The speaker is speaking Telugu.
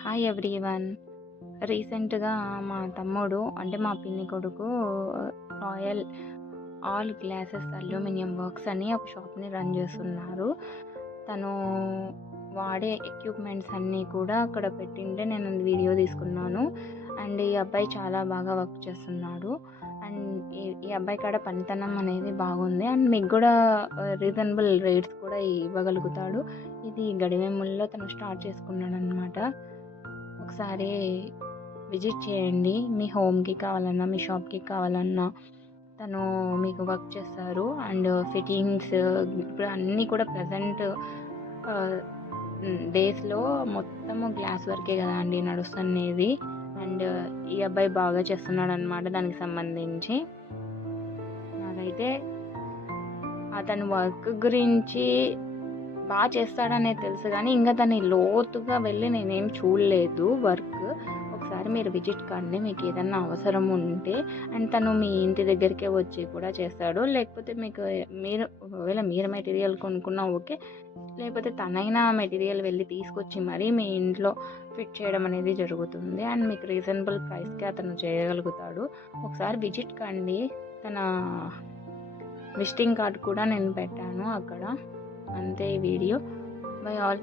Hi everyone. రీసెంట్‌గా మా తమ్ముడు అంటే మా పిన్ని కొడుకు royal all glasses aluminium works అని ఒక షాప్‌ని రన్ చేస్తున్నారు. తను వాడే ఎక్విప్‌మెంట్స్ అన్నీ కూడా అక్కడ పెట్టింటే నేను వీడియో తీసుకున్నాను. అండ్ ఈ అబ్బాయి చాలా బాగా వర్క్ చేస్తున్నాడు. అండ్ ఈ అబ్బాయి కాడ పనితనం అనేది బాగుంది. అండ్ మీకు కూడా రీజనబుల్ రేట్స్ కూడా ఇవ్వగలుగుతాడు. ఇది గడివేముల్లో తను స్టార్ట్ చేసుకున్నాడనమాట. ఒకసారి విజిట్ చేయండి. మీ హోమ్‌కి కావాలన్నా, మీ షాప్‌కి కావాలన్నా తను మీకు వర్క్ చేస్తారు. అండ్ ఫిట్టింగ్స్ ఇప్పుడు అన్నీ కూడా ప్రెజెంట్ డేస్‌లో మొత్తము గ్లాస్ వర్కే కదండీ నడుస్తున్నది. అండ్ ఈ అబ్బాయి బాగా చేస్తున్నాడనమాట దానికి సంబంధించి. నాకైతే అతని వర్క్ గురించి చేస్తాడనేది తెలుసు కానీ ఇంకా దాన్ని లోతుగా వెళ్ళి నేనేం చూడలేదు వర్క్. ఒకసారి మీరు విజిట్ కండి మీకు ఏదన్నా అవసరం ఉంటే. అండ్ తను మీ ఇంటి దగ్గరికే వచ్చి కూడా చేస్తాడు. లేకపోతే మీకు ఒకవేళ మీరు మెటీరియల్ కొనుక్కున్నా ఓకే, లేకపోతే తనైనా మెటీరియల్ వెళ్ళి తీసుకొచ్చి మరీ మీ ఇంట్లో ఫిట్ చేయడం అనేది జరుగుతుంది. అండ్ మీకు రీజనబుల్ ప్రైస్కి అతను చేయగలుగుతాడు. ఒకసారి విజిట్ కండి. తన విజిటింగ్ కార్డ్ కూడా నేను పెట్టాను అక్కడ. అంతే ఈ వీడియో. By all.